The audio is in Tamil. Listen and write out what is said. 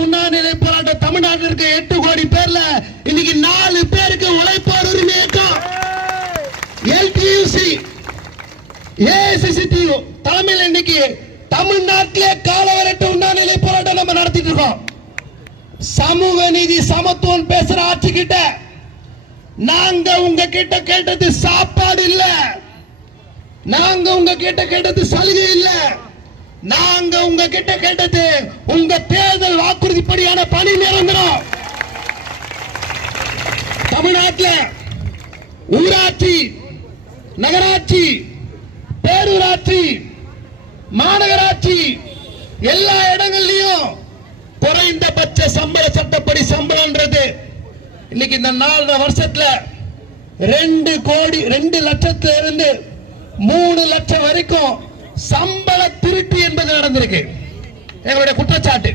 உண்ணாநிலை போராட்டம் தமிழ்நாட்டில் இருக்க எட்டு கோடி பேர்ல இன்னைக்கு நாலு பேருக்கு உழைப்பார் உரிமை இயக்கம் எல்டியூசி ஏசிசிடியு தலைமையில் இன்னைக்கு தமிழ்நாட்டிலே காலவரட்டு உண்ணாநிலை போராட்டம் நம்ம நடத்திட்டு இருக்கோம். சமூக நீதி சமத்துவம் பேசுற ஆட்சி கிட்ட நாங்க உங்க கிட்ட கேட்டது சாப்பாடு இல்ல. நாங்க உங்க கிட்ட கேட்டது சலுகை இல்ல. நாங்க உங்க கிட்ட கேட்டது உங்க வாக்குறுதிப்படியான பணி நிரந்தரம். தமிழ்நாட்டில் ஊராட்சி நகராட்சி பேரூராட்சி மாநகராட்சி எல்லா இடங்கள்லயும் குறைந்தபட்ச சம்பள சட்டப்படி சம்பளம்ன்றது. இன்னைக்கு இந்த நாலு வருஷத்துல ரெண்டு கோடி ரெண்டு லட்சத்துல இருந்து மூணு லட்சம் வரைக்கும் சம்பள திருட்டு என்பது நடந்திருக்கு. எங்களுடைய குற்றச்சாட்டு.